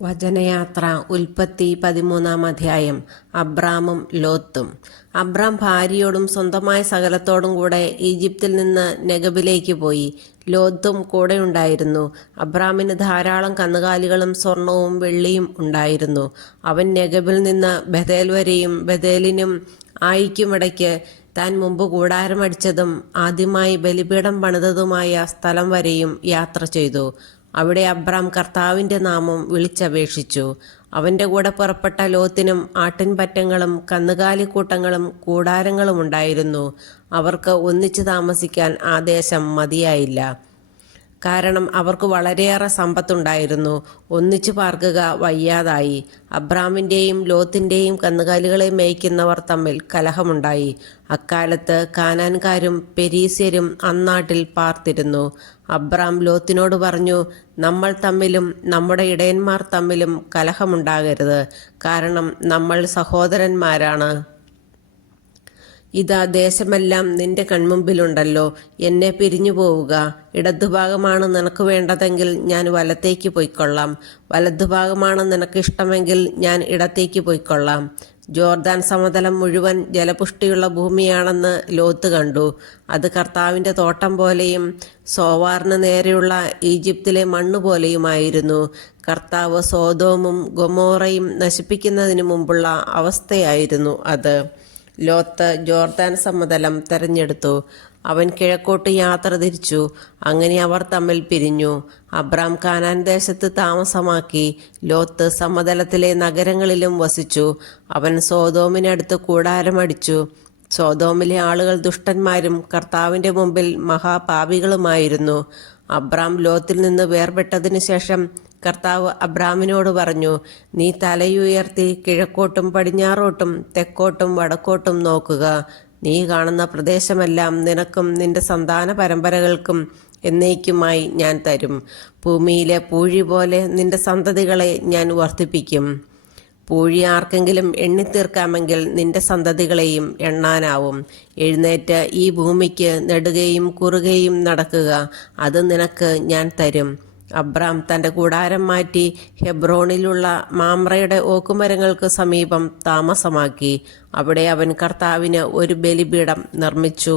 വചനയാത്ര ഉൽപ്പത്തി 13-ാം അധ്യായം. അബ്രാമും ലോത്തും. അബ്രാം ഭാര്യയോടും സ്വന്തമായ സകലത്തോടും കൂടെ ഈജിപ്തിൽ നിന്ന് നെഗബിലേക്ക് പോയി. ലോത്തും കൂടെയുണ്ടായിരുന്നു. അബ്രാമിന് ധാരാളം കന്നുകാലികളും സ്വർണവും വെള്ളിയും ഉണ്ടായിരുന്നു. അവൻ നെഗബിൽ നിന്ന് ബഥേൽ വരെയും ബഥേലിനും ആയിക്കുമിടയ്ക്ക് താൻ മുമ്പ് കൂടാരമടിച്ചതും ആദ്യമായി ബലിപീഠം പണിതതുമായ സ്ഥലം വരെയും യാത്ര ചെയ്തു. അവിടെ അബ്രാം കർത്താവിൻ്റെ നാമം വിളിച്ചപേക്ഷിച്ചു. അവൻ്റെ കൂടെ പുറപ്പെട്ട ലോത്തിനും ആട്ടിൻപറ്റങ്ങളും കന്നുകാലിക്കൂട്ടങ്ങളും കൂടാരങ്ങളും ഉണ്ടായിരുന്നു. അവർക്ക് ഒന്നിച്ചു താമസിക്കാൻ ആ ദേശം മതിയായില്ല. കാരണം അവർക്ക് വളരെയേറെ സമ്പത്തുണ്ടായിരുന്നു. ഒന്നിച്ചു പാർക്കുക വയ്യാതായി. അബ്രാമിൻ്റെയും ലോത്തിൻ്റെയും കന്നുകാലികളെ മേയ്ക്കുന്നവർ തമ്മിൽ കലഹമുണ്ടായി. അക്കാലത്ത് കാനാൻകാരും പെരീസ്യരും അന്നാട്ടിൽ പാർത്തിരുന്നു. അബ്രാം ലോത്തിനോട് പറഞ്ഞു, നമ്മൾ തമ്മിലും നമ്മുടെ ഇടയന്മാർ തമ്മിലും കലഹമുണ്ടാകരുത്. കാരണം നമ്മൾ സഹോദരന്മാരാണ്. ഇതാ ദേശമെല്ലാം നിന്റെ കൺമുമ്പിലുണ്ടല്ലോ. എന്നെ പിരിഞ്ഞു പോവുക. ഇടതുഭാഗമാണ് നിനക്ക് വേണ്ടതെങ്കിൽ ഞാൻ വലത്തേക്ക് പൊയ്ക്കൊള്ളാം. വലതുഭാഗമാണ് നിനക്കിഷ്ടമെങ്കിൽ ഞാൻ ഇടത്തേക്ക് പൊയ്ക്കൊള്ളാം. ജോർദാൻ സമതലം മുഴുവൻ ജലപുഷ്ടിയുള്ള ഭൂമിയാണെന്ന് ലോത്ത് കണ്ടു. അത് കർത്താവിൻ്റെ തോട്ടം പോലെയും സോവാറിന് നേരെയുള്ള ഈജിപ്തിലെ മണ്ണുപോലെയുമായിരുന്നു. കർത്താവ് സോദോമും ഗൊമോറയും നശിപ്പിക്കുന്നതിന് മുമ്പുള്ള അവസ്ഥയായിരുന്നു അത്. ലോത്ത് ജോർദാൻ സമതലം തെരഞ്ഞെടുത്തു. അവൻ കിഴക്കോട്ട് യാത്ര തിരിച്ചു. അങ്ങനെ അവർ തമ്മിൽ പിരിഞ്ഞു. അബ്രാം കാനാൻ ദേശത്ത് താമസമാക്കി. ലോത്ത് സമതലത്തിലെ നഗരങ്ങളിലും വസിച്ചു. അവൻ സോദോമിനടുത്ത് കൂടാരമടിച്ചു. സോദോമിലെ ആളുകൾ ദുഷ്ടന്മാരും കർത്താവിൻ്റെ മുമ്പിൽ മഹാപാപികളുമായിരുന്നു. അബ്രാം ലോത്തിൽ നിന്ന് വേർപെട്ടതിനു ശേഷം കർത്താവ് അബ്രാമിനോട് പറഞ്ഞു, നീ തലയുയർത്തി കിഴക്കോട്ടും പടിഞ്ഞാറോട്ടും തെക്കോട്ടും വടക്കോട്ടും നോക്കുക. നീ കാണുന്ന പ്രദേശമെല്ലാം നിനക്കും നിന്റെ സന്താന പരമ്പരകൾക്കും എന്നേക്കുമായി ഞാൻ തരും. ഭൂമിയിലെ പൂഴി പോലെ നിന്റെ സന്തതികളെ ഞാൻ വർദ്ധിപ്പിക്കും. പൂഴി ആർക്കെങ്കിലും എണ്ണിത്തീർക്കാമെങ്കിൽ നിന്റെ സന്തതികളെയും എണ്ണാനാവും. എഴുന്നേറ്റ് ഈ ഭൂമിക്ക് നെടുകയും കുറുകയും നടക്കുക. അത് നിനക്ക് ഞാൻ തരും. അബ്രാം തൻ്റെ കൂടാരം മാറ്റി ഹെബ്രോണിലുള്ള മാമ്രയുടെ ഓക്കുമരങ്ങൾക്ക് സമീപം താമസമാക്കി. അവിടെ അവൻ കർത്താവിന് ഒരു ബലിപീഠം നിർമ്മിച്ചു.